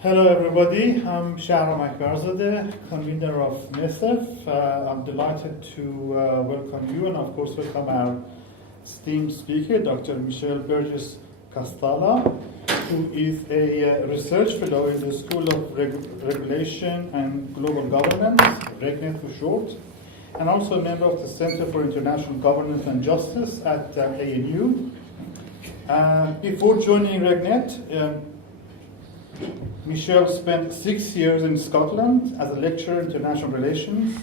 Hello everybody, I'm Shahram Akbarzadeh, convener of NSF. I'm delighted to welcome you and of course welcome our esteemed speaker, Dr. Michel Burgis-Kasthala, who is a research fellow in the School of Regulation and Global Governance, RegNet for short, and also a member of the Center for International Governance and Justice at ANU. Before joining RegNet, Michel spent 6 years in Scotland as a lecturer in international relations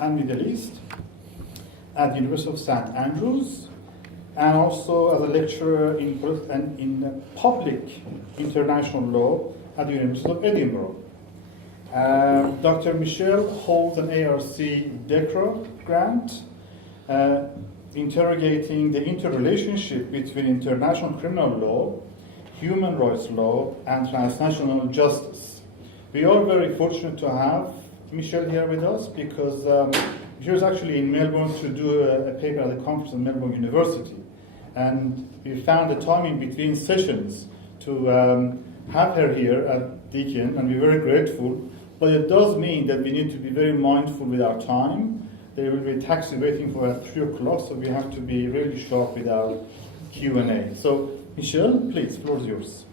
and Middle East at the University of St Andrews, and also as a lecturer in public international law at the University of Edinburgh. Dr. Michel holds an ARC DECRA grant interrogating the interrelationship between international criminal law, human rights law, and transnational justice. We are very fortunate to have Michel here with us because he was actually in Melbourne to do a paper at a conference at Melbourne University. And we found the time in between sessions to have her here at Deakin, and we're very grateful. But it does mean that we need to be very mindful with our time. There will be a taxi waiting for at 3 o'clock, so we have to be really sharp with our Q&A. So, Michel, please, the floor is yours.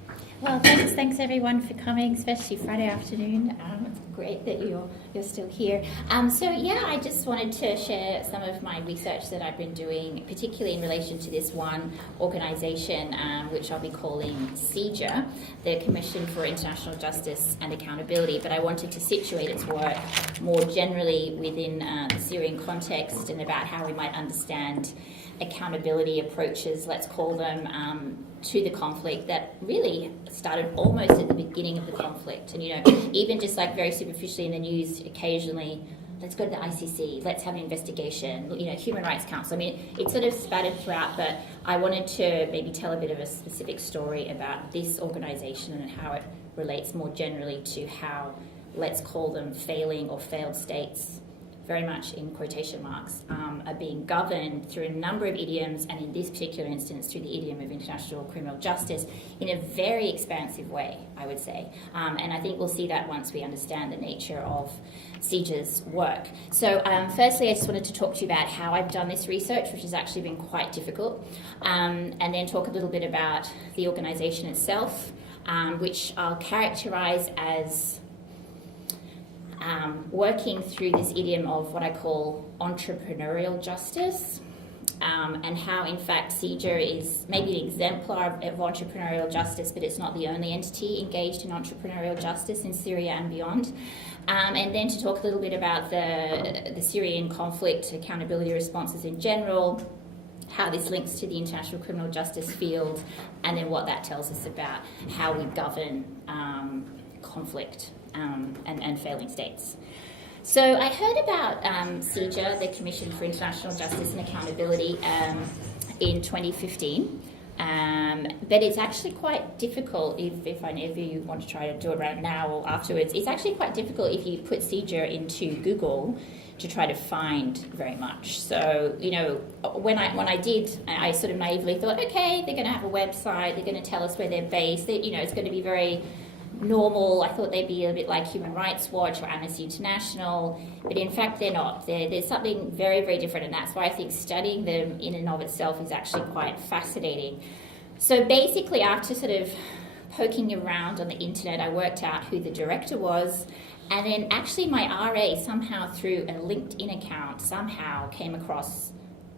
Well, thanks everyone for coming, especially Friday afternoon. It's great that you're still here. I just wanted to share some of my research that I've been doing, particularly in relation to this one organisation, which I'll be calling CIJA, the Commission for International Justice and Accountability. But I wanted to situate its work more generally within the Syrian context and about how we might understand accountability approaches, let's call them, to the conflict that really started almost at the beginning of the conflict. And, even just like very superficially in the news occasionally, let's go to the ICC, let's have an investigation, Human Rights Council. I mean, it sort of spattered throughout, but I wanted to maybe tell a bit of a specific story about this organisation and how it relates more generally to how, let's call them failing or failed states, very much in quotation marks, are being governed through a number of idioms, and in this particular instance through the idiom of international criminal justice in a very expansive way, I would say. And I think we'll see that once we understand the nature of CIJA's work. So firstly, I just wanted to talk to you about how I've done this research, which has actually been quite difficult, and then talk a little bit about the organisation itself, which I'll characterise as working through this idiom of what I call entrepreneurial justice, and how in fact CIJA is maybe an exemplar of entrepreneurial justice, but it's not the only entity engaged in entrepreneurial justice in Syria and beyond. And then to talk a little bit about the Syrian conflict, accountability responses in general, how this links to the international criminal justice field, and then what that tells us about how we govern conflict and failing states. So I heard about CIJA, the Commission for International Justice and Accountability, in 2015. But it's actually quite difficult if any of you want to try to do it right now or afterwards. It's actually quite difficult if you put CIJA into Google to try to find very much. So, when I did, I sort of naively thought, okay, they're going to have a website, they're going to tell us where they're based, it's going to be very normal. I thought they'd be a bit like Human Rights Watch or Amnesty International, but in fact they're not. There's something very, very different, and that's why I think studying them in and of itself is actually quite fascinating. So basically, after sort of poking around on the internet, I worked out who the director was, and then actually my RA somehow through a LinkedIn account somehow came across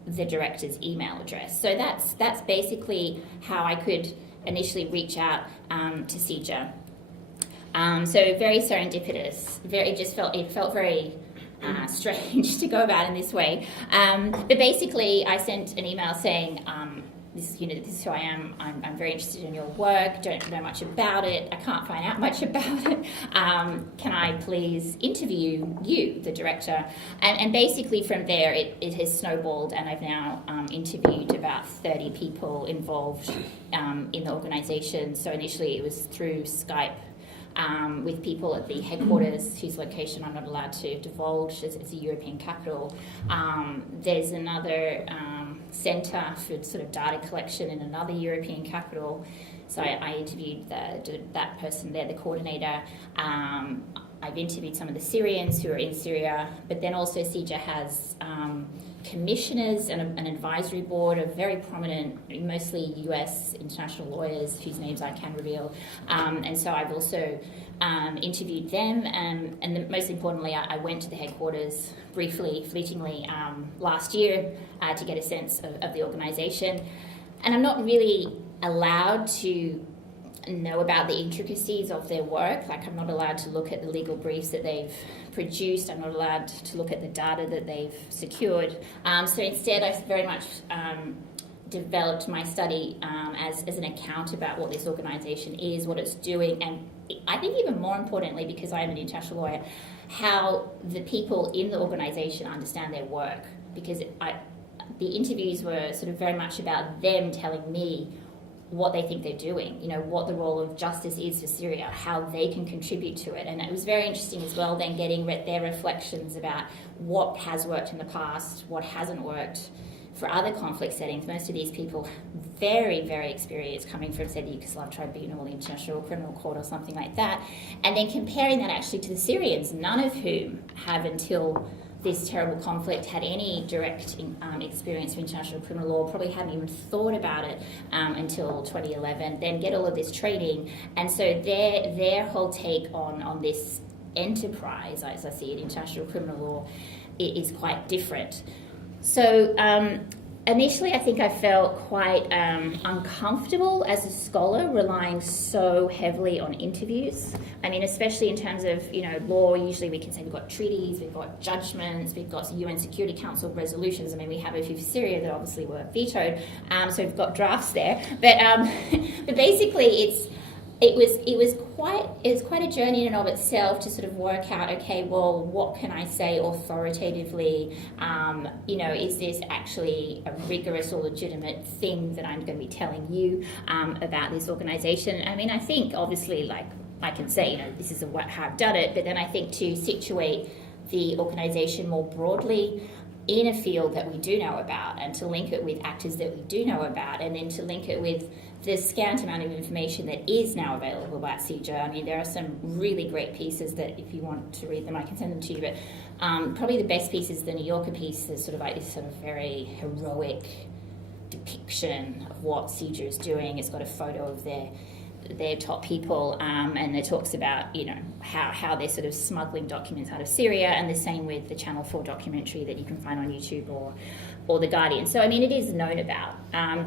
the director's email address. So that's basically how I could initially reach out to CIJA. So very serendipitous. It felt very strange to go about in this way. But basically, I sent an email saying, "This is who I am. I'm very interested in your work. Don't know much about it. I can't find out much about it. Can I please interview you, the director?" And basically from there, it has snowballed, and I've now interviewed about 30 people involved in the organisation. So initially, it was through Skype. With people at the headquarters, whose location I'm not allowed to divulge, it's a European capital. There's another centre for sort of data collection in another European capital. So I interviewed that person there, the coordinator. I've interviewed some of the Syrians who are in Syria, but then also CIJA has commissioners and an advisory board of very prominent, mostly US international lawyers whose names I can reveal. And so I've also interviewed them, and most importantly, I went to the headquarters briefly, fleetingly, last year to get a sense of the organisation. And I'm not really allowed to know about the intricacies of their work. Like, I'm not allowed to look at the legal briefs that they've produced. I'm not allowed to look at the data that they've secured. So instead, I very much developed my study as an account about what this organisation is, what it's doing, and I think even more importantly, because I am an international lawyer, how the people in the organisation understand their work. Because the interviews were sort of very much about them telling me what they think they're doing, you know, what the role of justice is for Syria, how they can contribute to it. And it was very interesting as well then getting their reflections about what has worked in the past, what hasn't worked for other conflict settings. Most of these people very, very experienced, coming from, say, the Yugoslav Tribunal, the International Criminal Court or something like that, and then comparing that actually to the Syrians, none of whom have until this terrible conflict had any direct experience of international criminal law, probably hadn't even thought about it until 2011, then get all of this training. And so their whole take on this enterprise, as I see it, international criminal law, is quite different. So initially I think I felt quite uncomfortable as a scholar relying so heavily on interviews. I mean, especially in terms of, you know, law, usually we can say we've got treaties, we've got judgments, we've got UN Security Council resolutions. I mean, we have a few for Syria that obviously were vetoed, so we've got drafts there. But basically it was quite a journey in and of itself to sort of work out, okay, well, what can I say authoritatively? You know, is this actually a rigorous or legitimate thing that I'm going to be telling you about this organisation? I mean, I think obviously, like, I can say, you know, this is how I've done it, but then I think to situate the organisation more broadly in a field that we do know about, and to link it with actors that we do know about, and then to link it with the scant amount of information that is now available about CIJA. I mean, there are some really great pieces that, if you want to read them, I can send them to you, but probably the best piece is the New Yorker piece. Is sort of like this sort of very heroic depiction of what CIJA is doing. It's got a photo of their top people, and it talks about, you know, how they're sort of smuggling documents out of Syria, and the same with the Channel 4 documentary that you can find on YouTube or The Guardian. So, I mean, it is known about,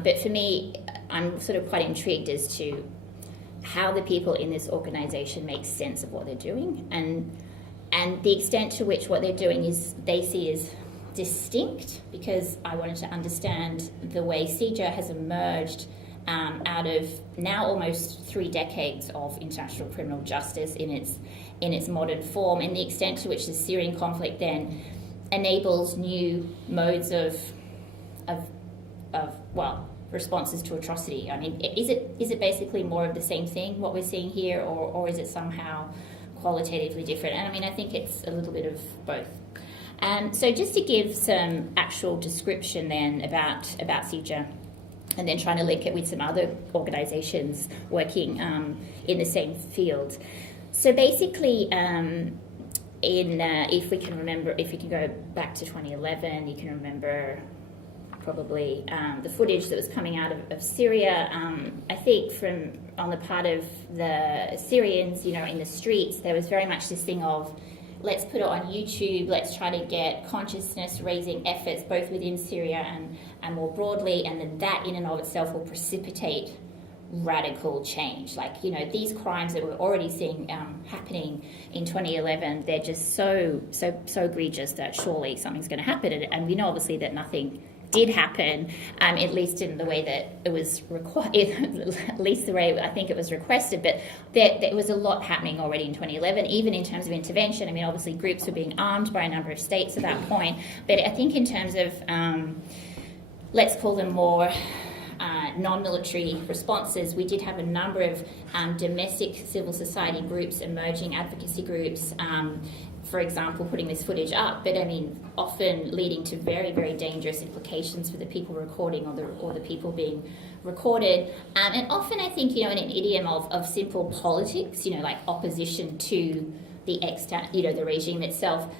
but for me, I'm sort of quite intrigued as to how the people in this organisation make sense of what they're doing, and the extent to which what they're doing is they see as distinct, because I wanted to understand the way CIJA has emerged out of now almost 3 decades of international criminal justice in its modern form, and the extent to which the Syrian conflict then enables new modes of responses to atrocity. I mean, is it basically more of the same thing, what we're seeing here, or is it somehow qualitatively different? And I mean, I think it's a little bit of both. So just to give some actual description then about CIJA, and then trying to link it with some other organisations working in the same field. So basically, if we can go back to 2011, you can remember probably the footage that was coming out of Syria. I think on the part of the Syrians, you know, in the streets, there was very much this thing of, let's put it on YouTube, let's try to get consciousness-raising efforts both within Syria and more broadly, and then that in and of itself will precipitate radical change. Like, you know, these crimes that we're already seeing happening in 2011, they're just so egregious that surely something's going to happen. And we know obviously that nothing did happen, at least in the way that it was at least the way I think it was requested, but there was a lot happening already in 2011, even in terms of intervention. I mean, obviously groups were being armed by a number of states at that point, but I think in terms of, let's call them more non-military responses, we did have a number of domestic civil society groups, emerging advocacy groups, for example, putting this footage up, but I mean, often leading to very, very dangerous implications for the people recording or the people being recorded. And often I think, in an idiom of simple politics, like opposition to the the regime itself.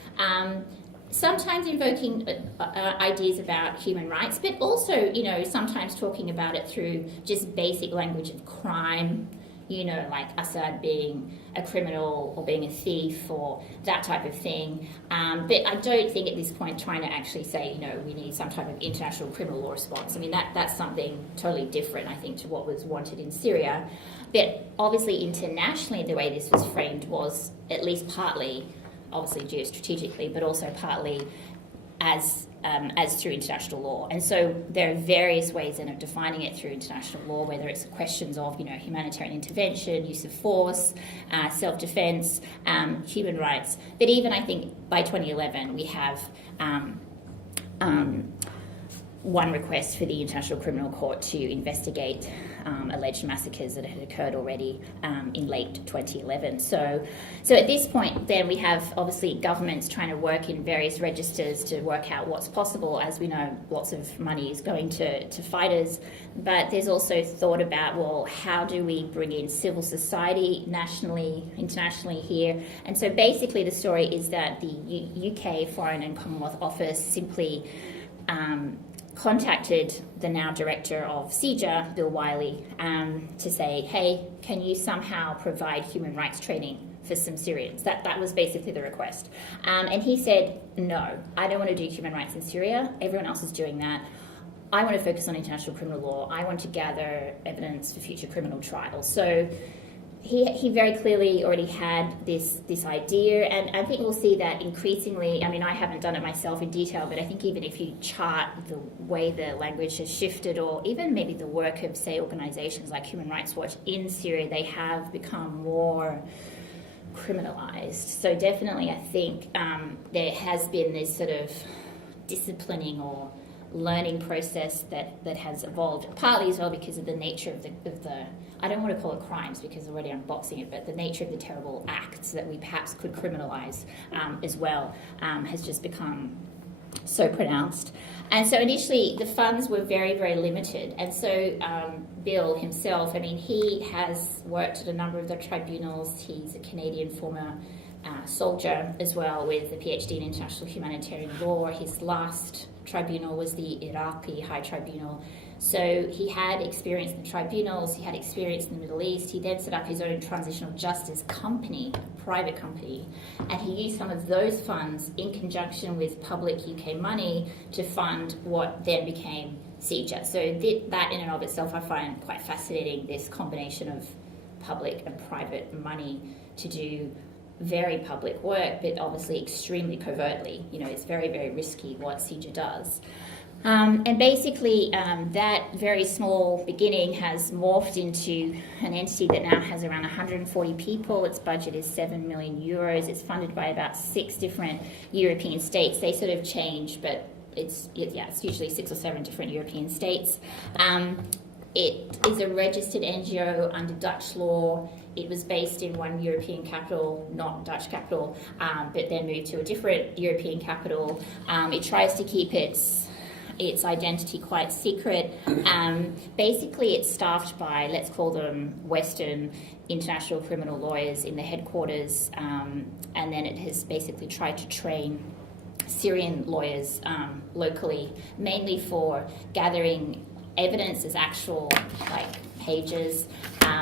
Sometimes invoking ideas about human rights, but also, sometimes talking about it through just basic language of crime, like Assad being a criminal or being a thief or that type of thing. But I don't think at this point trying to actually say, we need some type of international criminal law response. I mean, that's something totally different, I think, to what was wanted in Syria. But obviously internationally, the way this was framed was at least partly, obviously geostrategically, but also partly as through international law. And so there are various ways then of defining it through international law, whether it's questions of humanitarian intervention, use of force, self-defense, human rights. But even I think by 2011 we have one request for the International Criminal Court to investigate alleged massacres that had occurred already in late 2011. So at this point, then we have obviously governments trying to work in various registers to work out what's possible. As we know, lots of money is going to fighters, but there's also thought about, well, how do we bring in civil society nationally, internationally here? And so basically the story is that the UK Foreign and Commonwealth Office simply contacted the now director of CIJA, Bill Wiley, to say, hey, can you somehow provide human rights training for some Syrians? That was basically the request. And he said, no, I don't want to do human rights in Syria. Everyone else is doing that. I want to focus on international criminal law. I want to gather evidence for future criminal trials. So he very clearly already had this idea, and I think we'll see that increasingly. I mean, I haven't done it myself in detail, but I think even if you chart the way the language has shifted, or even maybe the work of, say, organisations like Human Rights Watch in Syria, they have become more criminalised. So definitely I think there has been this sort of disciplining or learning process that has evolved, partly as well because of the nature of the I don't want to call it crimes because already I'm boxing it, but the nature of the terrible acts that we perhaps could criminalise as well has just become so pronounced. And so initially the funds were very, very limited. And so Bill himself, I mean, he has worked at a number of the tribunals. He's a Canadian former soldier as well with a PhD in international humanitarian law. His last tribunal was the Iraqi High Tribunal. So he had experience in the tribunals, he had experience in the Middle East. He then set up his own transitional justice company, private company, and he used some of those funds in conjunction with public UK money to fund what then became CIJA. So that in and of itself I find quite fascinating, this combination of public and private money to do very public work, but obviously extremely covertly. It's very, very risky what CIJA does. And basically, that very small beginning has morphed into an entity that now has around 140 people. Its budget is 7 million euros. It's funded by about 6 different European states. They sort of change, but it's usually 6 or 7 different European states. It is a registered NGO under Dutch law. It was based in one European capital, not Dutch capital, but then moved to a different European capital. It tries to keep its identity quite secret. Basically, it's staffed by, let's call them Western international criminal lawyers in the headquarters, and then it has basically tried to train Syrian lawyers locally, mainly for gathering evidence as actual pages,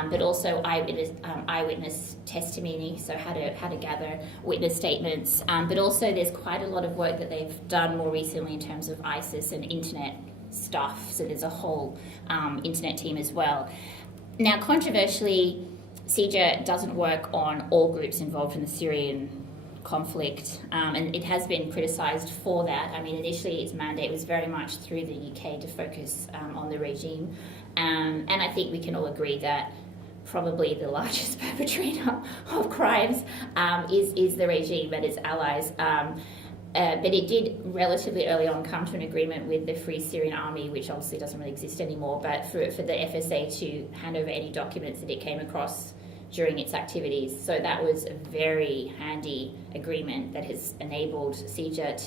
but also eyewitness testimony, so how to gather witness statements, but also there's quite a lot of work that they've done more recently in terms of ISIS and internet stuff, so there's a whole internet team as well. Now, controversially, CIJA doesn't work on all groups involved in the Syrian conflict, and it has been criticised for that. I mean, initially its mandate was very much through the UK to focus on the regime, and I think we can all agree that probably the largest perpetrator of crimes is the regime and its allies. But it did relatively early on come to an agreement with the Free Syrian Army, which obviously doesn't really exist anymore, but for the FSA to hand over any documents that it came across during its activities. So that was a very handy agreement that has enabled CIJA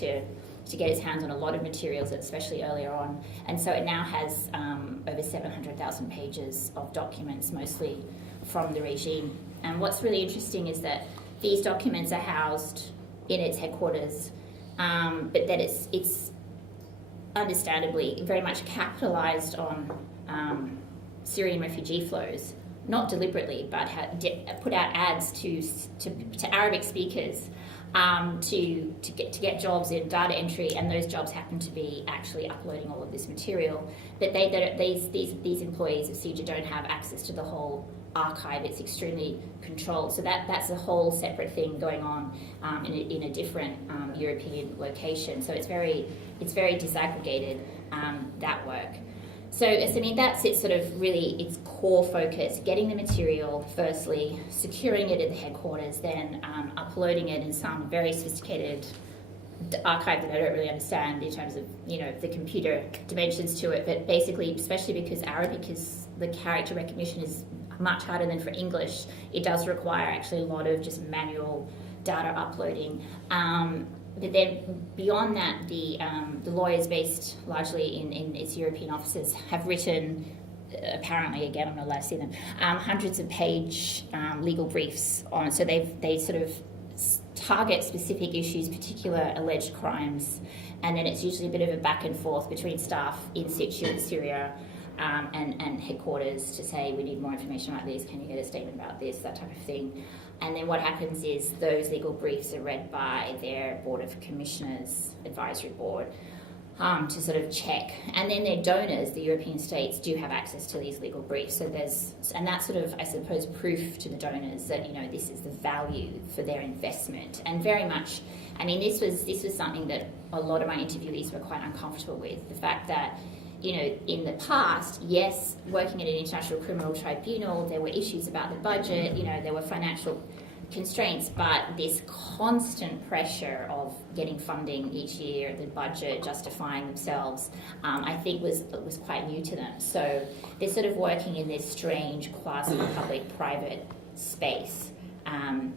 to get its hands on a lot of materials, especially earlier on. And so it now has over 700,000 pages of documents, mostly from the regime. And what's really interesting is that these documents are housed in its headquarters, but that it's understandably very much capitalised on Syrian refugee flows, not deliberately, but put out ads to Arabic speakers to get jobs in data entry, and those jobs happen to be actually uploading all of this material. But these employees of CIJA don't have access to the whole archive. It's extremely controlled. So that's a whole separate thing going on in a different European location. So it's very disaggregated, that work. So I mean, that's its sort of really its core focus: getting the material firstly, securing it at the headquarters, then uploading it in some very sophisticated archive that I don't really understand in terms of the computer dimensions to it. But basically, especially because Arabic is the character recognition is much harder than for English, it does require actually a lot of just manual data uploading. But then beyond that, the lawyers based largely in its European offices have written, apparently, again, I'm not allowed to see them, hundreds of page legal briefs on. So they sort of target specific issues, particular alleged crimes, and then it's usually a bit of a back and forth between staff in situ in Syria and headquarters to say, we need more information about this, can you get a statement about this, that type of thing. And then what happens is those legal briefs are read by their Board of Commissioners Advisory Board to sort of check. And then their donors, the European states, do have access to these legal briefs. So and that's sort of, I suppose, proof to the donors that, this is the value for their investment. And very much, I mean, this was something that a lot of my interviewees were quite uncomfortable with. The fact that, in the past, yes, working at an international criminal tribunal, there were issues about the budget, there were financial constraints, but this constant pressure of getting funding each year, the budget justifying themselves, I think was quite new to them. So they're sort of working in this strange quasi-public-private space. And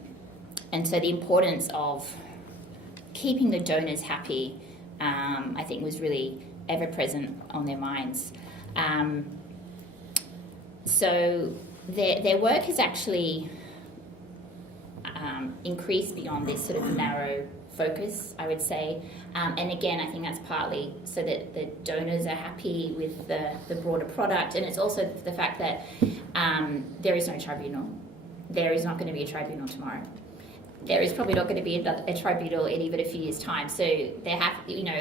so the importance of keeping the donors happy, I think, was really ever present on their minds. So their work has actually increased beyond this sort of narrow focus, I would say. And again, I think that's partly so that the donors are happy with the broader product, and it's also the fact that there is no tribunal. There is not going to be a tribunal tomorrow. There is probably not going to be a tribunal in even a few years' time. So there have,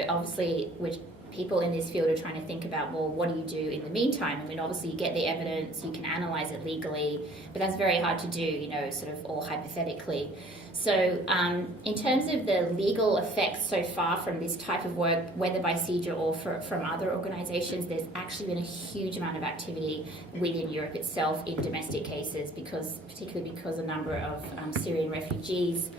obviously, which people in this field are trying to think about, well, what do you do in the meantime? I mean, obviously you get the evidence, you can analyse it legally, but that's very hard to do, sort of all hypothetically. So in terms of the legal effects so far from this type of work, whether by CIJA or from other organisations, there's actually been a huge amount of activity within Europe itself in domestic cases, particularly because a number of Syrian refugees,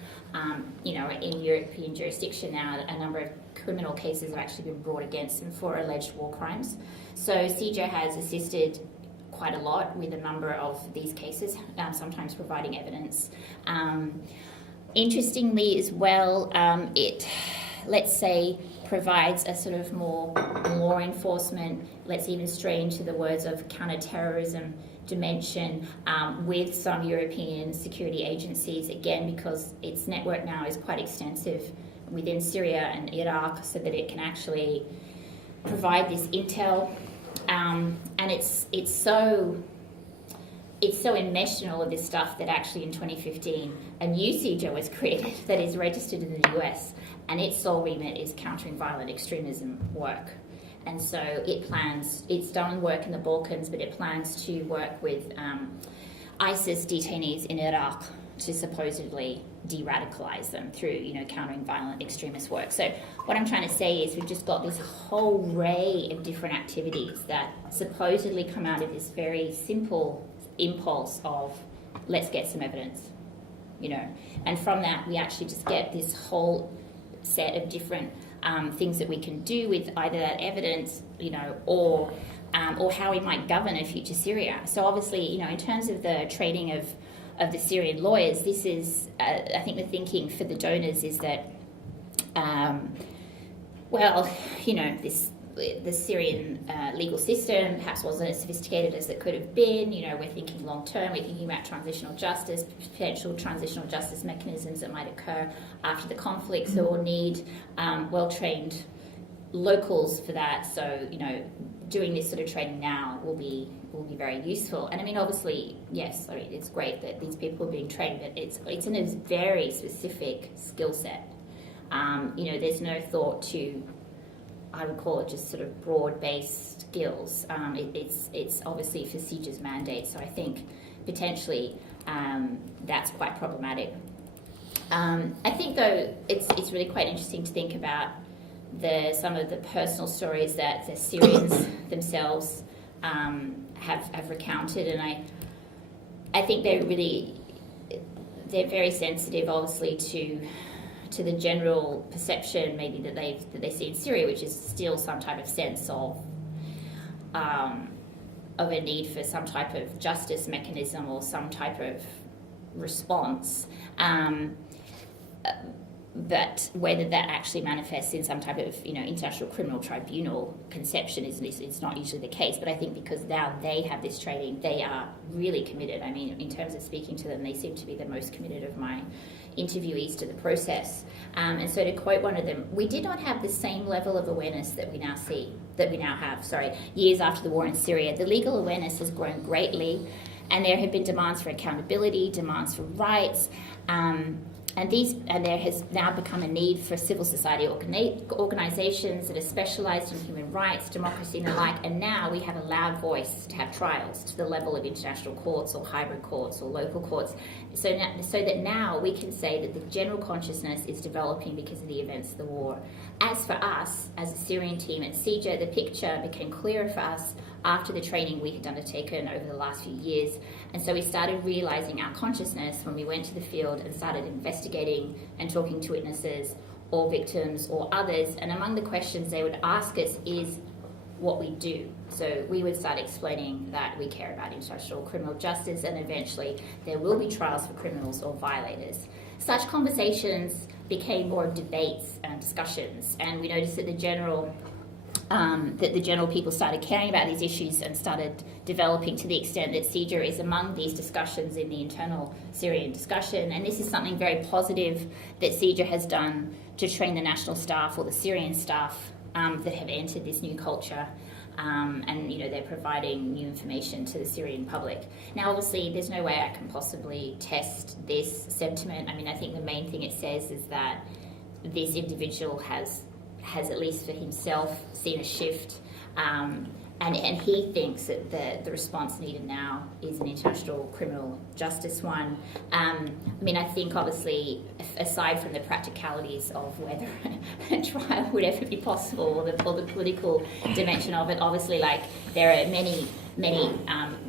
in European jurisdiction now, a number of criminal cases have actually been brought against them for alleged war crimes. So CIJA has assisted quite a lot with a number of these cases, sometimes providing evidence. Interestingly as well, it, let's say, provides a sort of more law enforcement, let's even stray into the words of counter-terrorism dimension with some European security agencies, again, because its network now is quite extensive within Syria and Iraq, so that it can actually provide this intel. And it's so enmeshed in all of this stuff that actually in 2015 a new CIJA was created that is registered in the US, and its sole remit is countering violent extremism work. And so it's done work in the Balkans, but it plans to work with ISIS detainees in Iraq to supposedly de-radicalize them through, countering violent extremist work. So what I'm trying to say is we've just got this whole array of different activities that supposedly come out of this very simple impulse of let's get some evidence, And from that we actually just get this whole set of different things that we can do with either that evidence, or how we might govern a future Syria. So obviously, in terms of the training of the Syrian lawyers, this is, I think the thinking for the donors is that, the Syrian legal system perhaps wasn't as sophisticated as it could have been. We're thinking long term, we're thinking about transitional justice, potential transitional justice mechanisms that might occur after the conflict, so we'll need well-trained locals for that. So, doing this sort of training now will be very useful. And I mean, obviously, yes, it's great that these people are being trained, but it's in a very specific skill set. There's no thought to, I would call it just sort of broad-based skills. It's obviously for CIJA's mandate, so I think potentially that's quite problematic. I think, though, it's really quite interesting to think about some of the personal stories that the Syrians themselves have recounted, and I think they're very sensitive, obviously, to the general perception maybe that they see in Syria, which is still some type of sense of a need for some type of justice mechanism or some type of response. But whether that actually manifests in some type of international criminal tribunal conception is not usually the case. But I think because now they have this training, they are really committed. I mean, in terms of speaking to them, they seem to be the most committed of my interviewees to the process. And so, to quote one of them, "We did not have the same level of awareness that we now have years after the war in Syria. The legal awareness has grown greatly, and there have been demands for accountability, demands for rights." And there has now become a need for civil society organisations that are specialised in human rights, democracy and the like, and now we have a loud voice to have trials to the level of international courts or hybrid courts or local courts, so that now we can say that the general consciousness is developing because of the events of the war. As for us, as a Syrian team at CIJA, the picture became clearer for us after the training we had undertaken over the last few years. And so we started realising our consciousness when we went to the field and started investigating and talking to witnesses or victims or others. And among the questions they would ask us is what we do. So we would start explaining that we care about international criminal justice and eventually there will be trials for criminals or violators. Such conversations became more of debates and discussions, and we noticed that the general people started caring about these issues and started developing to the extent that CIJA is among these discussions in the internal Syrian discussion. And this is something very positive that CIJA has done to train the national staff or the Syrian staff that have entered this new culture. And they're providing new information to the Syrian public. Now, obviously, there's no way I can possibly test this sentiment. I mean, I think the main thing it says is that this individual has at least for himself seen a shift, and he thinks that the response needed now is an international criminal justice one. I mean, I think obviously, aside from the practicalities of whether a trial would ever be possible or the political dimension of it, obviously, there are many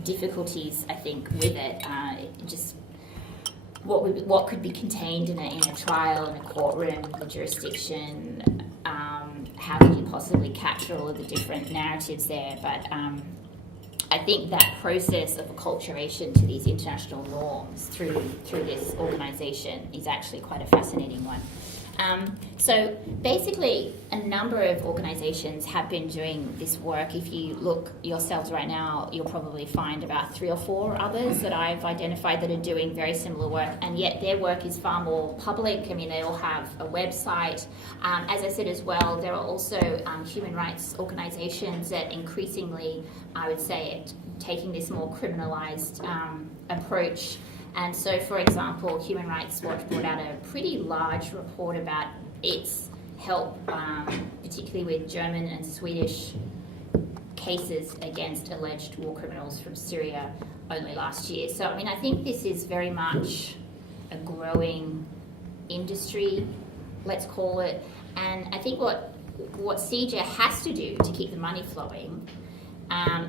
difficulties, I think, with it. Just what could be contained in a trial, in a courtroom, the jurisdiction. How can you possibly capture all of the different narratives there? But I think that process of acculturation to these international norms through this organisation is actually quite a fascinating one. So basically, a number of organisations have been doing this work. If you look yourselves right now, you'll probably find about 3 or 4 others that I've identified that are doing very similar work, and yet their work is far more public. I mean, they all have a website. As I said as well, there are also human rights organisations that increasingly, I would say, taking this more criminalised approach. And so, for example, Human Rights Watch brought out a pretty large report about its help, particularly with German and Swedish cases against alleged war criminals from Syria only last year. So, I mean, I think this is very much a growing industry, let's call it. And I think what CIJA has to do to keep the money flowing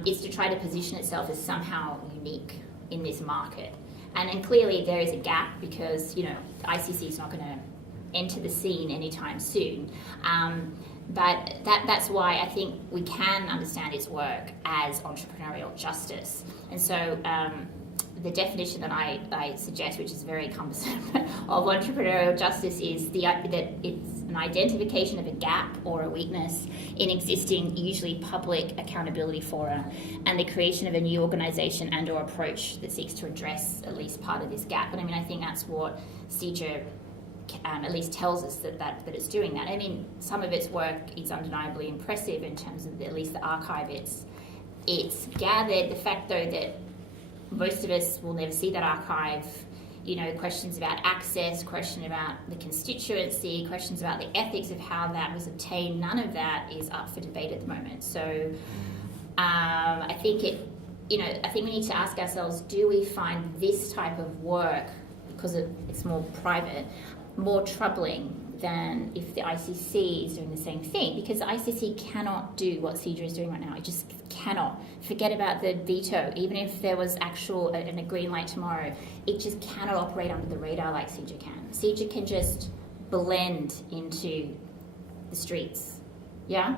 is to try to position itself as somehow unique in this market. And then clearly there is a gap because, the ICC is not going to enter the scene anytime soon. But that's why I think we can understand its work as entrepreneurial justice. And so the definition that I suggest, which is very cumbersome, of entrepreneurial justice is that it's an identification of a gap or a weakness in existing, usually public accountability fora, and the creation of a new organisation and or approach that seeks to address at least part of this gap. And I mean, I think that's what CIJA at least tells us that it's doing that. I mean, some of its work is undeniably impressive in terms of at least the archive it's gathered. The fact, though, that most of us will never see that archive, you know, questions about access, question about the constituency, questions about the ethics of how that was obtained, none of that is up for debate at the moment. So I think we need to ask ourselves, do we find this type of work, because it's more private, more troubling than if the ICC is doing the same thing? Because the ICC cannot do what CIJA is doing right now. It just cannot. Forget about the veto. Even if there was a green light tomorrow, it just cannot operate under the radar like CIJA can. CIJA can just blend into the streets. Yeah?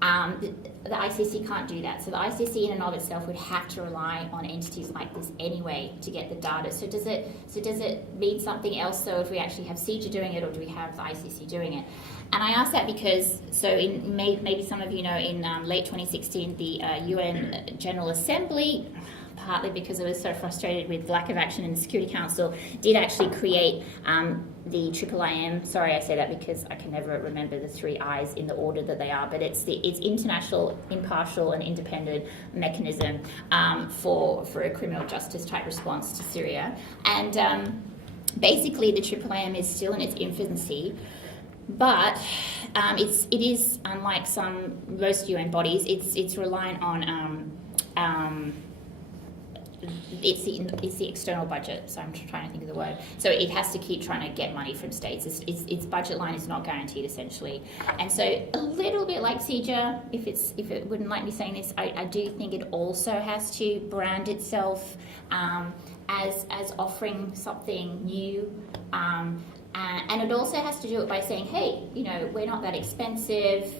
The ICC can't do that. So the ICC in and of itself would have to rely on entities like this anyway to get the data. So does it mean something else though if we actually have CIJA doing it, or do we have the ICC doing it? And I ask that because, so in maybe some of you know, in late 2016, the UN General Assembly, partly because it was so frustrated with lack of action in the Security Council, did actually create the IIIM. Sorry, I say that because I can never remember the three I's in the order that they are, but it's international, impartial, and independent mechanism for a criminal justice type response to Syria. And basically, the IIIM is still in its infancy. But it is, unlike most UN bodies, it's reliant on it's the external budget. So I'm trying to think of the word. So it has to keep trying to get money from states. Its budget line is not guaranteed, essentially. And so a little bit like CIJA, if it wouldn't like me saying this, I do think it also has to brand itself as offering something new. And it also has to do it by saying, hey, you know, we're not that expensive,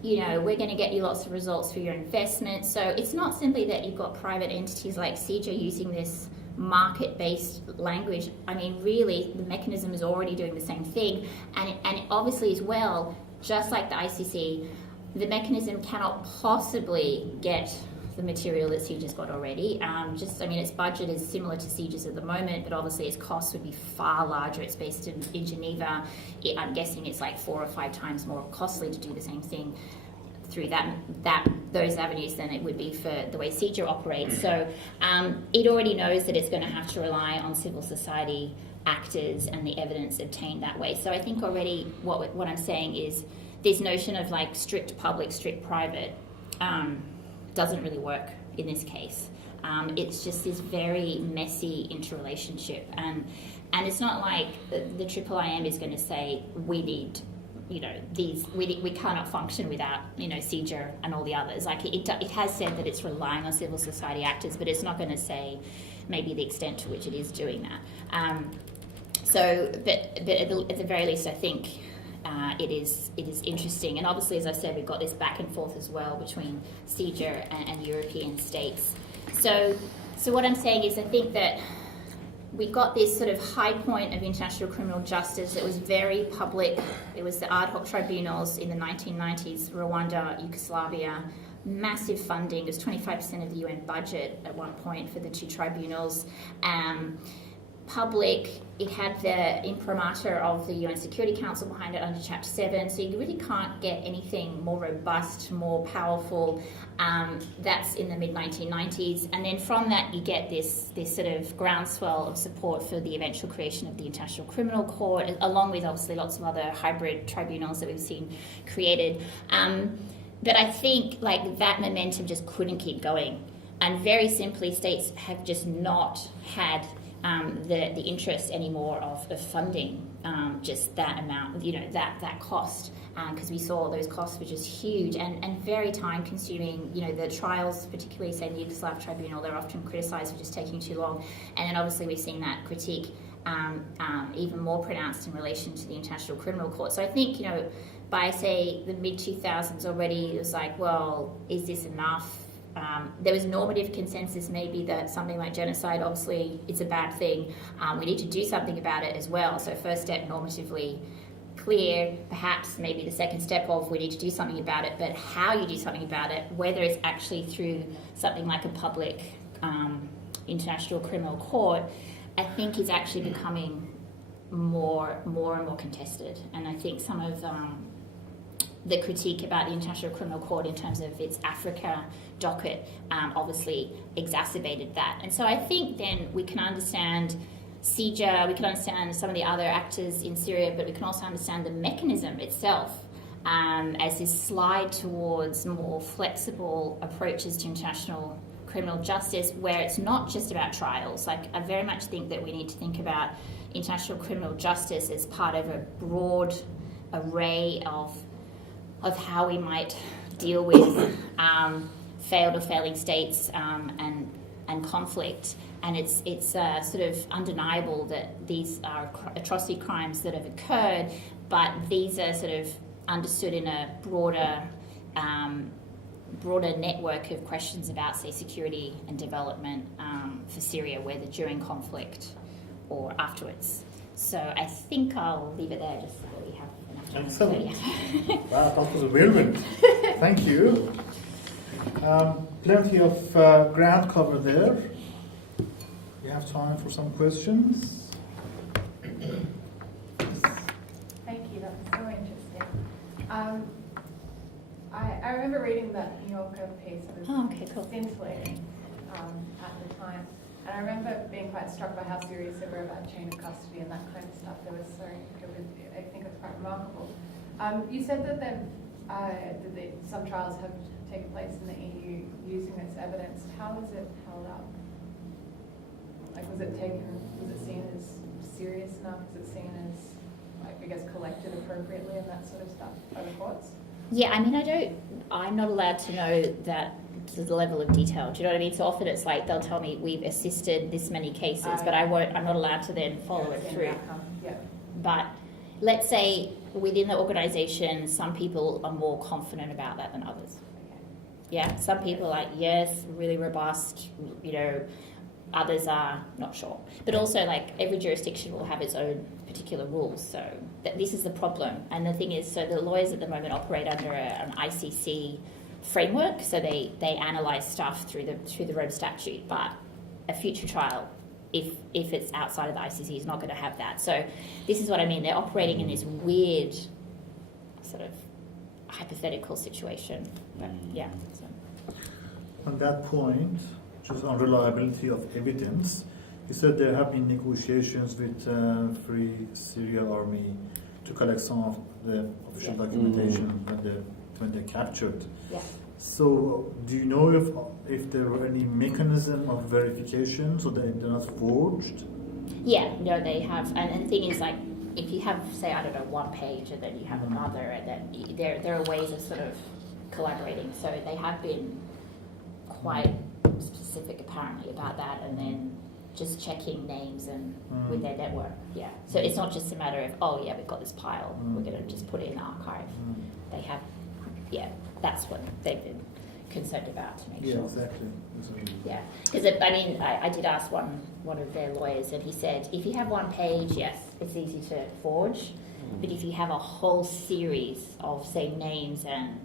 you know, we're going to get you lots of results for your investment. So it's not simply that you've got private entities like CIJA using this market-based language. I mean, really, the mechanism is already doing the same thing. And obviously as well, just like the ICC, the mechanism cannot possibly get the material that CIJA's got already. Its budget is similar to CIJA's at the moment, but obviously its costs would be far larger. It's based in Geneva. I'm guessing it's like 4 or 5 times more costly to do the same thing through those avenues than it would be for the way CIJA operates. So it already knows that it's going to have to rely on civil society actors and the evidence obtained that way. So I think already what I'm saying is this notion of like strict public, strict private doesn't really work in this case. It's just this very messy interrelationship, and it's not like the IIIM is going to say we need, you know, we cannot function without, you know, CIJA and all the others. Like it has said that it's relying on civil society actors, but it's not going to say maybe the extent to which it is doing that. But at the very least, I think it is interesting. And obviously, as I said, we've got this back and forth as well between CIJA and European states. So what I'm saying is I think that we got this sort of high point of international criminal justice that was very public. It was the ad hoc tribunals in the 1990s, Rwanda, Yugoslavia, massive funding. It was 25% of the UN budget at one point for the 2 tribunals. Public, it had the imprimatur of the UN Security Council behind it under Chapter 7, so you really can't get anything more robust, more powerful. That's in the mid-1990s, and then from that you get this sort of groundswell of support for the eventual creation of the International Criminal Court, along with obviously lots of other hybrid tribunals that we've seen created. But I think like that momentum just couldn't keep going, and very simply states have just not had the interest anymore of funding just that amount, you know, that cost, because we saw those costs were just huge and very time consuming. You know, the trials, particularly say in the Yugoslav tribunal, they're often criticised for just taking too long, and then obviously we've seen that critique even more pronounced in relation to the International Criminal Court. So I think, by, say, the mid-2000s already, it was like, well, is this enough? There was normative consensus maybe that something like genocide, obviously, it's a bad thing. We need to do something about it as well. So first step, normatively clear, perhaps maybe the second step of we need to do something about it, but how you do something about it, whether it's actually through something like a public International Criminal Court, I think is actually becoming more and more contested. And I think some of the critique about the International Criminal Court in terms of its Africa docket obviously exacerbated that. And so I think then we can understand CIJA, we can understand some of the other actors in Syria, but we can also understand the mechanism itself as this slide towards more flexible approaches to international criminal justice, where it's not just about trials. Like, I very much think that we need to think about international criminal justice as part of a broad array of how we might deal with failed or failing states and conflict. And it's sort of undeniable that these are atrocity crimes that have occurred, but these are sort of understood in a broader network of questions about, say, security and development for Syria, whether during conflict or afterwards. So I think I'll leave it there just so that we have enough time. Excellent. Wow, that was a whirlwind. Thank you. Plenty of ground cover there. We have time for some questions. Thank you, that was so interesting. I remember reading that New Yorker piece. It was scintillating at the time. And I remember being quite struck by how serious they were about chain of custody and that kind of stuff. I think it was quite remarkable. You said that some trials have taken place in the EU using this evidence. How was it held up? Like, was it seen as serious enough? Was it seen as, like, I guess, collected appropriately and that sort of stuff by the courts? Yeah, I mean, I'm not allowed to know that to the level of detail. Do you know what I mean? So often it's like they'll tell me we've assisted this many cases, but I'm not allowed to then follow it through. Yeah. But let's say within the organisation, some people are more confident about that than others. Okay. Yeah, some people are like, yes, really robust, others are not sure. But also, like, every jurisdiction will have its own particular rules. So this is the problem. And the thing is, so the lawyers at the moment operate under an ICC framework. So they analyse stuff through the Rome Statute. But a future trial, if it's outside of the ICC, is not going to have that. So this is what I mean. They're operating in this weird sort of hypothetical situation. But yeah. So. On that point, just on reliability of evidence, you said there have been negotiations with Free Syria Army to collect some of the official documentation when they captured. Yeah. So, do you know if there were any mechanism of verification so that they're not forged? Yeah, no, they have. And the thing is, like, if you have, say, I don't know, one page and then you have another, and then there are ways of sort of collaborating. So they have been quite specific, apparently, about that, and then just checking names and with their network. Yeah. So it's not just a matter of, oh yeah, we've got this pile, we're going to just put it in the archive. They have, that's what they've been concerned about, to make sure. Yeah, exactly. Yeah, because I did ask one of their lawyers, and he said if you have one page, yes, it's easy to forge, but if you have a whole series of, say, names and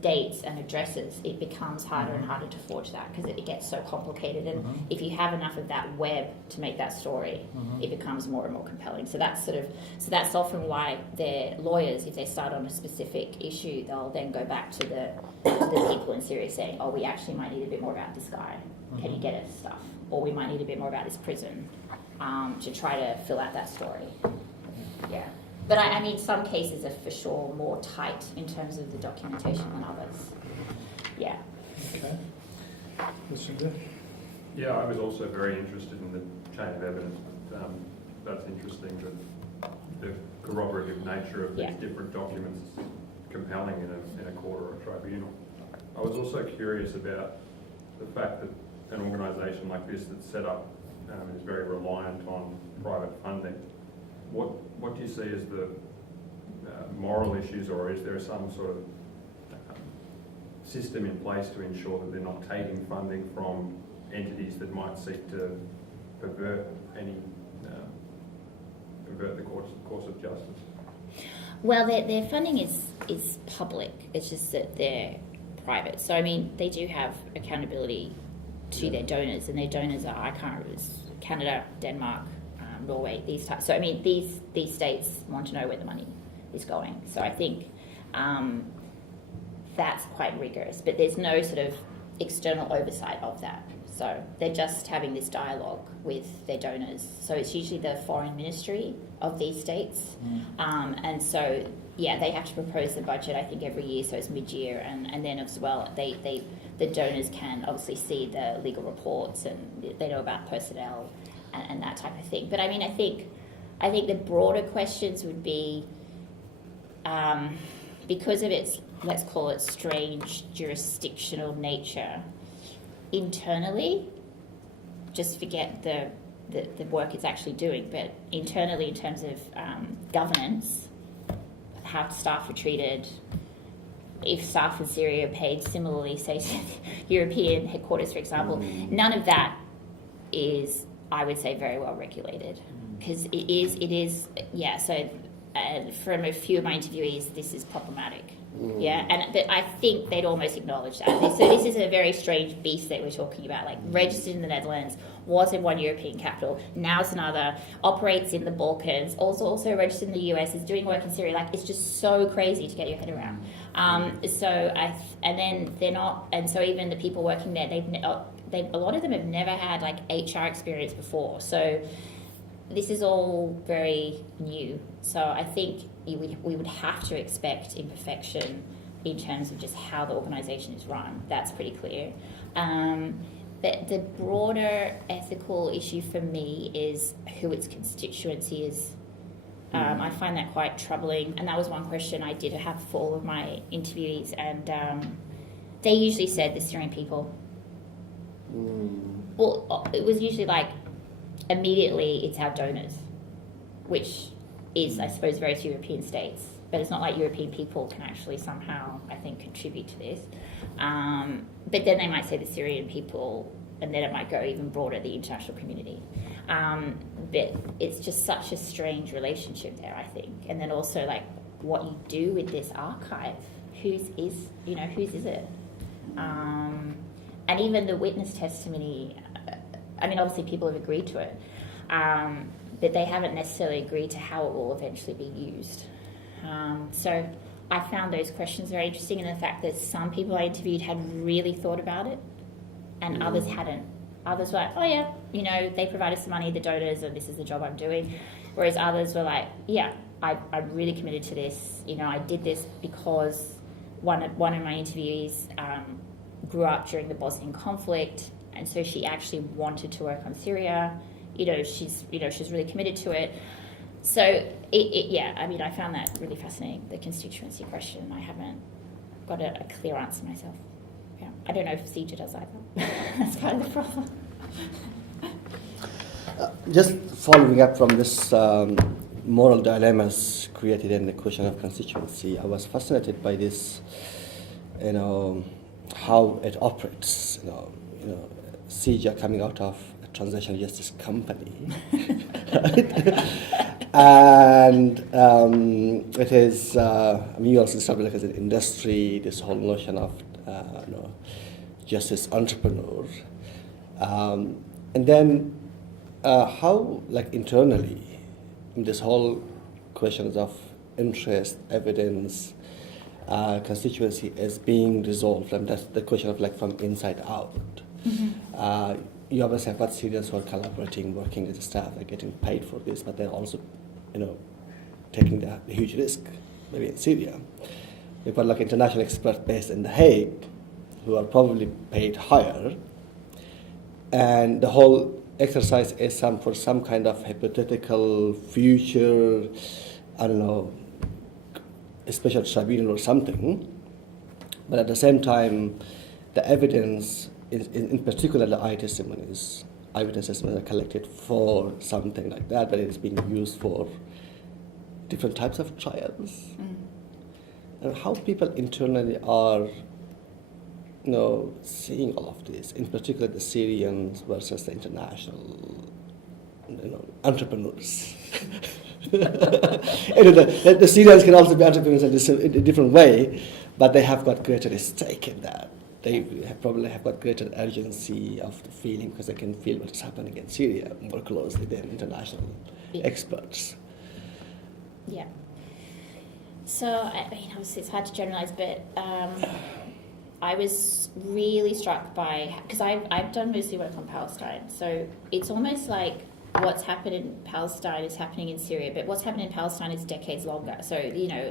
dates and addresses, it becomes harder and harder to forge that because it gets so complicated. And if you have enough of that web to make that story, it becomes more and more compelling. So that's often why their lawyers, if they start on a specific issue, they'll then go back to the people in Syria saying, oh, we actually might need a bit more about this guy. Can you get us stuff? Or we might need a bit more about this prison to try to fill out that story. Yeah. But I mean, some cases are for sure more tight in terms of the documentation than others. Yeah. Okay. Question there? Yeah, I was also very interested in the chain of evidence. That's interesting that the corroborative nature of these different documents is compelling in a court or a tribunal. I was also curious about the fact that an organisation like this that's set up is very reliant on private funding. What do you see as the moral issues, or is there some sort of system in place to ensure that they're not taking funding from entities that might seek to pervert the course of justice? Well, their funding is public. It's just that they're private. So I mean, they do have accountability to their donors, and their donors are, I can't remember, Canada, Denmark, Norway, these types. So I mean, these states want to know where the money is going. So I think that's quite rigorous, but there's no sort of external oversight of that. So they're just having this dialogue with their donors. So it's usually the foreign ministry of these states. And so, yeah, they have to propose the budget, I think, every year, so it's mid-year. And then as well, the donors can obviously see the legal reports, and they know about personnel and that type of thing. But I mean, I think the broader questions would be, because of its, let's call it, strange jurisdictional nature, internally, just forget the work it's actually doing, but internally in terms of governance, how staff are treated, if staff in Syria are paid similarly, say, to European headquarters, for example, none of that is, I would say, very well regulated. Because it is, yeah, so from a few of my interviewees, this is problematic. Yeah, but I think they'd almost acknowledge that. So this is a very strange beast that we're talking about, like registered in the Netherlands, was in one European capital, now it's another, operates in the Balkans, also registered in the US, is doing work in Syria. Like, it's just so crazy to get your head around. And then they're not, and so even the people working there, a lot of them have never had like HR experience before. So this is all very new. So I think we would have to expect imperfection in terms of just how the organisation is run. That's pretty clear. But the broader ethical issue for me is who its constituency is. I find that quite troubling, and that was one question I did have for all of my interviewees, and they usually said the Syrian people. Well, it was usually like, immediately it's our donors, which is, I suppose, various European states, but it's not like European people can actually somehow, I think, contribute to this. But then they might say the Syrian people, and then it might go even broader, the international community. But it's just such a strange relationship there, I think. And then also, like, what you do with this archive, whose is it? And even the witness testimony, I mean, obviously people have agreed to it, but they haven't necessarily agreed to how it will eventually be used. So I found those questions very interesting, and the fact that some people I interviewed had really thought about it, and others hadn't. Others were like, oh yeah, they provided some money, the donors, and this is the job I'm doing. Whereas others were like, yeah, I'm really committed to this. I did this because one of my interviewees grew up during the Bosnian conflict, and so she actually wanted to work on Syria. She's really committed to it. So I found that really fascinating, the constituency question. I haven't got a clear answer myself. Yeah, I don't know if CIJA does either. That's part of the problem. Just following up from this moral dilemmas created in the question of constituency, I was fascinated by this, how it operates. CIJA coming out of a transitional justice company, and it is. You also established as an industry this whole notion of justice entrepreneur, and then how, like, internally, this whole questions of interest, evidence, constituency is being resolved, and that's the question of, like, from inside out. You obviously have got Syrians who are collaborating, working as a staff, they're getting paid for this, but they're also, taking the huge risk, maybe in Syria. You've got, like, international experts based in The Hague who are probably paid higher, and the whole exercise is for some kind of hypothetical future, I don't know, a special tribunal or something. But at the same time, the evidence, in particular the eye testimonies, eyewitnesses were collected for something like that, but it's being used for different types of trials. And how people internally are, seeing all of this, in particular the Syrians versus the international, entrepreneurs. The Syrians can also be entrepreneurs in a different way, but they have got greater stake in that. They probably have got greater urgency of the feeling because they can feel what is happening in Syria more closely than international experts. Yeah. So, obviously it's hard to generalize, but I was really struck by, because I've done mostly work on Palestine, so it's almost like what's happened in Palestine is happening in Syria, but what's happened in Palestine is decades longer. So,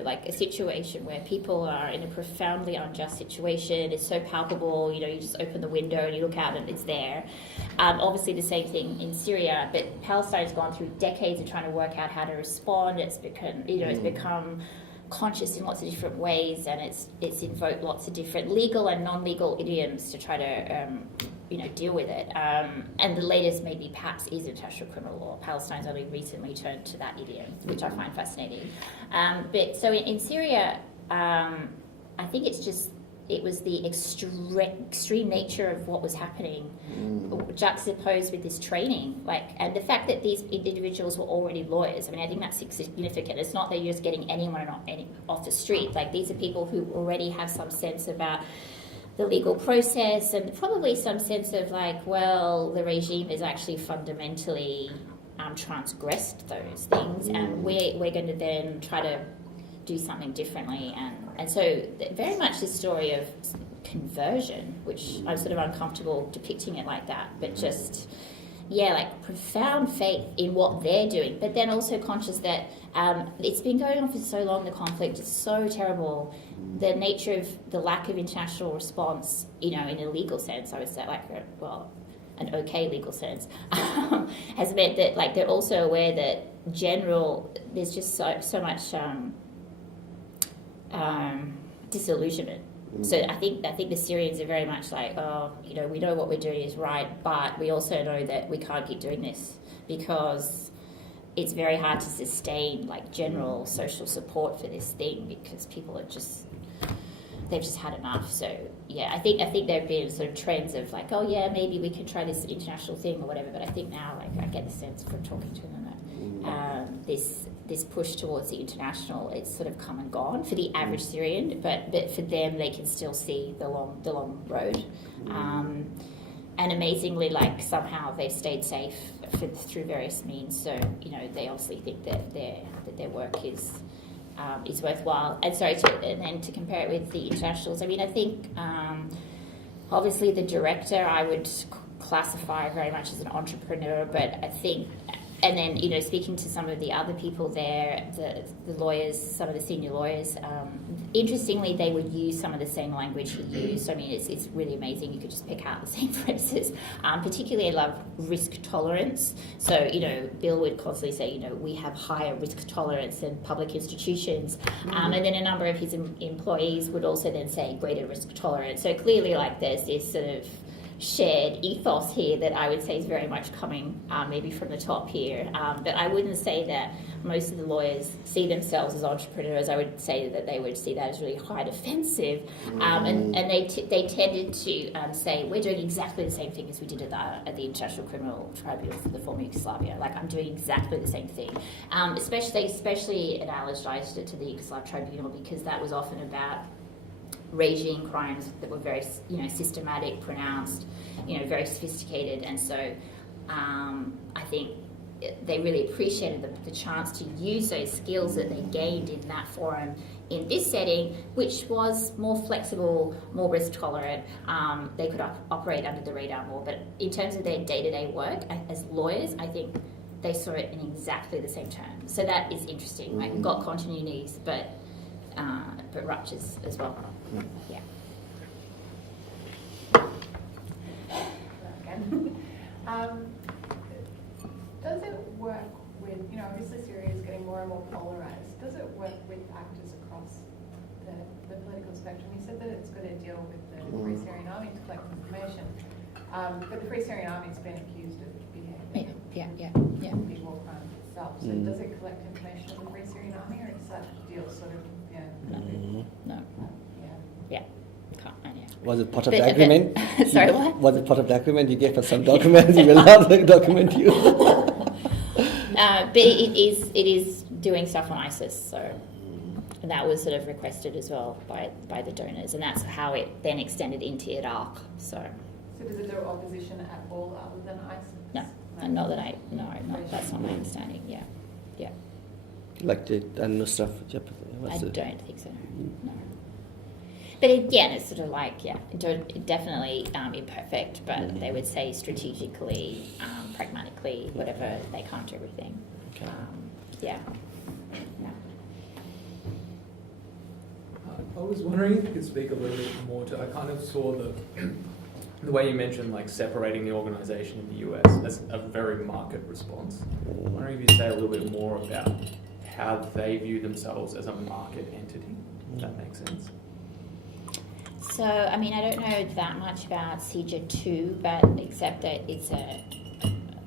like a situation where people are in a profoundly unjust situation, it's so palpable, you just open the window and you look out and it's there. Obviously the same thing in Syria, but Palestine's gone through decades of trying to work out how to respond. It's become, it's become conscious in lots of different ways, and it's invoked lots of different legal and non-legal idioms to try to deal with it. And the latest maybe perhaps is international criminal law. Palestine's only recently turned to that idiom, which I find fascinating. But so in Syria, I think it was the extreme nature of what was happening, juxtaposed with this training, and the fact that these individuals were already lawyers. I think that's significant. It's not that you're just getting anyone off the street. These are people who already have some sense about the legal process and probably some sense of the regime is actually fundamentally transgressed those things, and we're going to then try to do something differently, and so very much this story of conversion, which I'm sort of uncomfortable depicting it like that, but just profound faith in what they're doing, but then also conscious that it's been going on for so long, the conflict is so terrible, the nature of the lack of international response, in a legal sense, I would say, an okay legal sense, has meant that they're also aware that there's just so much disillusionment. So I think the Syrians are very much we know what we're doing is right, but we also know that we can't keep doing this because it's very hard to sustain general social support for this thing because people are they've just had enough. So I think there have been sort of trends of maybe we can try this international thing or whatever, but I think now I get the sense from talking to them that this push towards the international, it's sort of come and gone for the average Syrian, but for them they can still see the long road. And amazingly, somehow they've stayed safe through various means. So they obviously think that their work is worthwhile. And then to compare it with the internationals, I think obviously the director I would classify very much as an entrepreneur, but I think. And then, speaking to some of the other people there, the lawyers, some of the senior lawyers, interestingly, they would use some of the same language he used. It's really amazing. You could just pick out the same phrases. Particularly, I love risk tolerance. So, Bill would constantly say, we have higher risk tolerance than public institutions. And then a number of his employees would also then say greater risk tolerance. So clearly, there's this sort of shared ethos here that I would say is very much coming maybe from the top here, but I wouldn't say that most of the lawyers see themselves as entrepreneurs. I would say that they would see that as really high defensive, and they tended to say we're doing exactly the same thing as we did at the International Criminal Tribunal for the former Yugoslavia. I'm doing exactly the same thing. Especially analogized it to the Yugoslav Tribunal because that was often about regime crimes that were very, systematic, pronounced, very sophisticated, and so I think they really appreciated the chance to use those skills that they gained in that forum in this setting, which was more flexible, more risk tolerant. They could operate under the radar more, but in terms of their day-to-day work as lawyers, I think they saw it in exactly the same terms. So that is interesting. We've got continuities, but ruptures as well. Yeah. Does it work with, obviously Syria is getting more and more polarized. Does it work with actors across the political spectrum? You said that it's got to deal with the Free Syrian Army to collect information. But the Free Syrian Army's been accused of behaving Yeah. big war crimes itself. So does it collect information on the Free Syrian Army, or does that deal sort of, No. yeah. Was it part of the agreement? Sorry, what? Was it part of the agreement? You gave us some documents. You will not document you. But it is doing stuff on ISIS, so that was sort of requested as well by the donors, and that's how it then extended into Iraq. So does it do opposition at all other than ISIS? no, that's not my understanding. Yeah. Like the Nusra. I don't think so. No. But again, it's sort of like, definitely imperfect, but they would say strategically, pragmatically, whatever, they can't do everything. Okay. I was wondering if you could speak a little bit more to, I kind of saw the way you mentioned like separating the organisation in the US as a very market response. I'm wondering if you could say a little bit more about how they view themselves as a market entity, if that makes sense. So, I mean, I don't know that much about CIJA 2, but except that it's a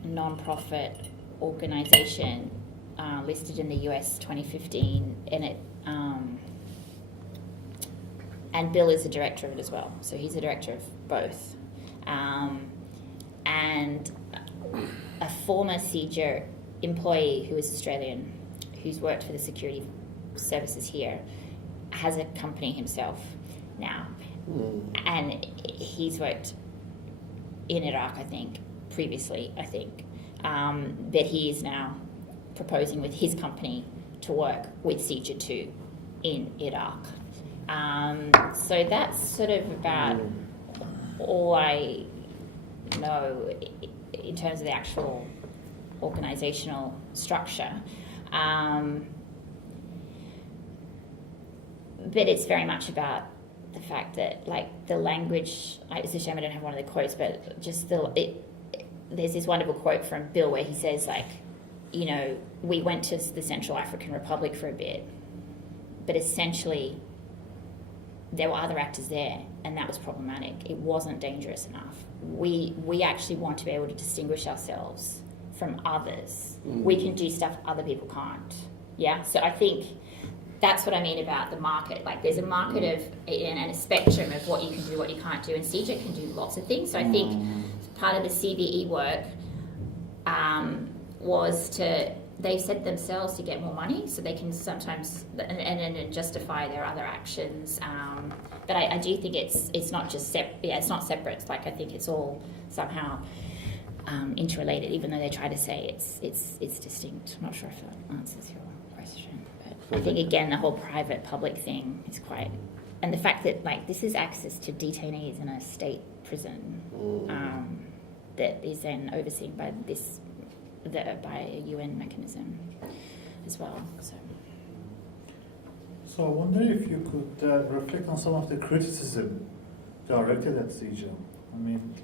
non-profit organisation listed in the US 2015, and it and Bill is the director of it as well. So he's the director of both, and a former CIJA employee who is Australian, who's worked for the security services here, has a company himself now. And he's worked in Iraq, I think, previously, but he is now proposing with his company to work with CIJA 2 in Iraq. So that's sort of about all I know in terms of the actual organisational structure. But it's very much about the fact that, like, the language, it's a shame I don't have one of the quotes, but just there's this wonderful quote from Bill where he says, like, we went to the Central African Republic for a bit, but essentially there were other actors there, and that was problematic. It wasn't dangerous enough. We actually want to be able to distinguish ourselves from others. We can do stuff other people can't. Yeah, so I think that's what I mean about the market. Like, there's a market and a spectrum of what you can do, what you can't do, and CIJA can do lots of things. So I think part of the CVE work was they set themselves to get more money, so they can sometimes and justify their other actions. But I do think it's not just it's not separate. Like, I think it's all somehow interrelated, even though they try to say it's distinct. I'm not sure if that answers your question. I think, again, the whole private-public thing is quite... And the fact that, like, this is access to detainees in a state prison that is then overseen by by a UN mechanism as well. So I wonder if you could reflect on some of the criticism directed at CIJA. I mean,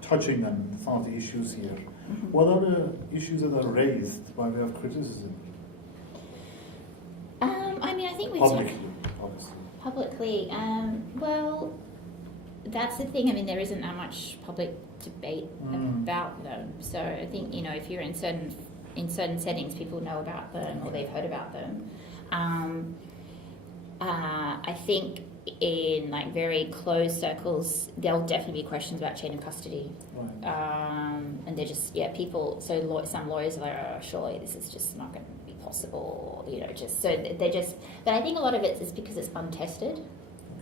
touching on some of the issues here. Mm-hmm. What are the issues that are raised by way of criticism? I mean, I think we publicly. Well, that's the thing. I mean, there isn't that much public debate about them. So I think, if you're in certain settings, people know about them or they've heard about them. I think in, like, very closed circles, there'll definitely be questions about chain of custody. Right. And they're just people. So some lawyers are like, oh, surely this is just not going to be possible. But I think a lot of it is because it's untested.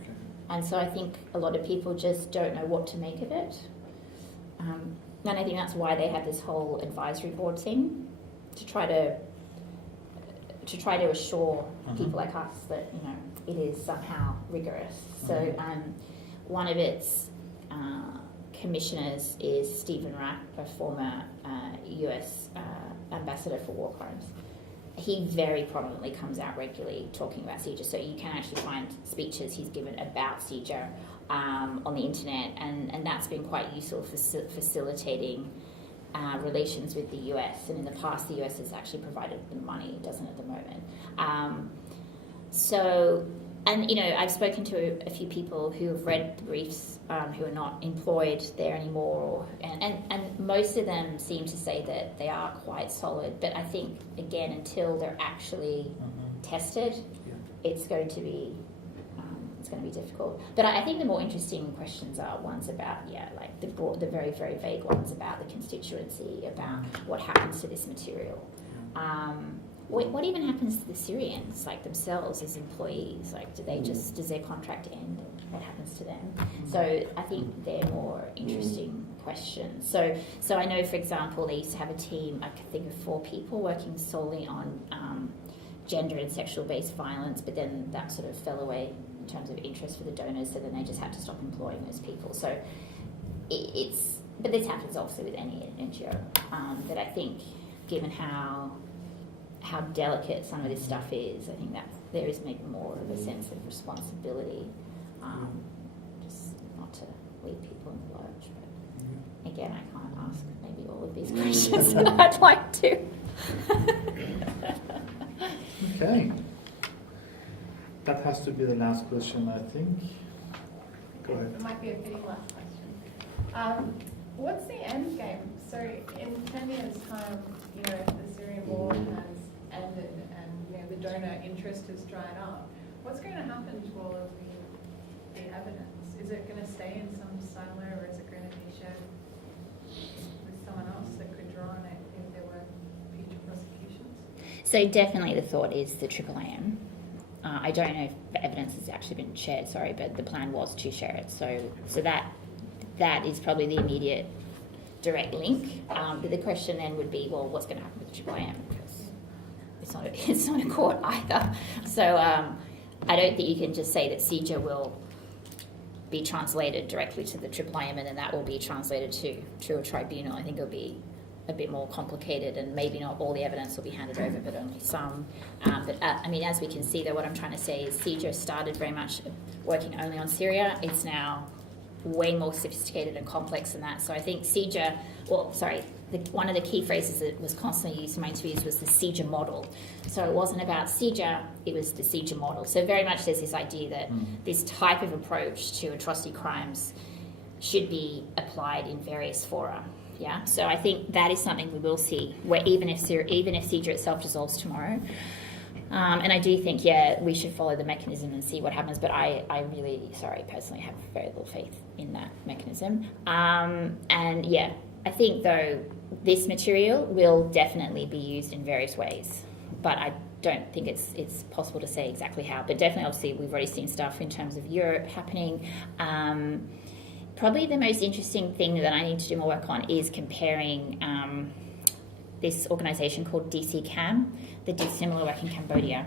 Okay. And so I think a lot of people just don't know what to make of it. And I think that's why they have this whole advisory board thing, to try to assure people like us that it is somehow rigorous. So one of its commissioners is Stephen Rapp, a former US ambassador for war crimes. He very prominently comes out regularly talking about CIJA, so you can actually find speeches he's given about CIJA on the internet, and that's been quite useful for facilitating relations with the US. And in the past, the US has actually provided the money, it doesn't at the moment. So And I've spoken to a few people who have read the briefs, who are not employed there anymore, and most of them seem to say that they are quite solid. But I think again, until they're actually tested, it's going to be difficult. But I think the more interesting questions are ones about like the very, very vague ones about the constituency, about what happens to this material. What even happens to the Syrians, like themselves as employees? Like, does their contract end? What happens to them? So I think they're more interesting questions. So I know, for example, they used to have a team, I could think of 4 people working solely on gender and sexual-based violence, but then that sort of fell away in terms of interest for the donors, so then they just had to stop employing those people. So but this happens obviously with any NGO, but I think given how delicate some of this stuff is, I think that there is maybe more of a sense of responsibility, just not to leave people in the lurch. But again, I can't ask maybe all of these questions that I'd like to. Okay. That has to be the last question, I think. Go ahead. It might be a fitting last question. What's the end game? So in 10 years' time, the Syrian war has ended and the donor interest has dried up. What's going to happen to all of the evidence? Is it going to stay in some silo, or is it going to be shared with someone else that could draw on it if there were future prosecutions? So definitely the thought is the IIIM. I don't know if the evidence has actually been shared, but the plan was to share it. So that is probably the immediate direct link. But the question then would be, well, what's going to happen with the IIIM? Because it's not a court either. So I don't think you can just say that CIJA will be translated directly to the IIIM and then that will be translated to a tribunal. I think it'll be a bit more complicated, and maybe not all the evidence will be handed over, but only some. But as we can see, though, what I'm trying to say is CIJA started very much working only on Syria. It's now way more sophisticated and complex than that. So I think CIJA, one of the key phrases that was constantly used in my interviews was the CIJA model. So it wasn't about CIJA, it was the CIJA model. So very much there's this idea that this type of approach to atrocity crimes should be applied in various fora. Yeah, so I think that is something we will see, where even if CIJA itself dissolves tomorrow, and I do think, we should follow the mechanism and see what happens, but I really, personally have very little faith in that mechanism. I think, though, this material will definitely be used in various ways, but I don't think it's possible to say exactly how, but definitely, obviously, we've already seen stuff in terms of Europe happening. Probably the most interesting thing that I need to do more work on is comparing this organisation called DCCAM that did similar work in Cambodia.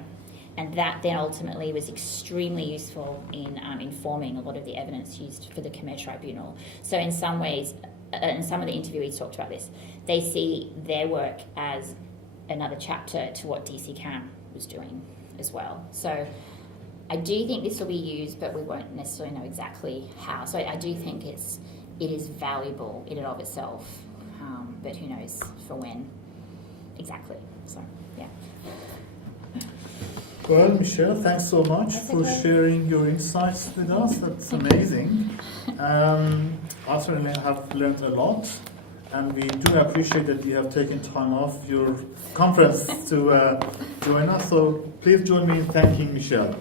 And that then ultimately was extremely useful in informing a lot of the evidence used for the Khmer Tribunal. So in some ways, and some of the interviewees talked about this, they see their work as another chapter to what DCCAM was doing as well. So I do think this will be used, but we won't necessarily know exactly how. So I do think it is valuable in and of itself, but who knows for when exactly. So, yeah. Well, Michelle, thanks so much for sharing your insights with us. That's amazing. I certainly have learned a lot, and we do appreciate that you have taken time off your conference to join us. So please join me in thanking Michelle.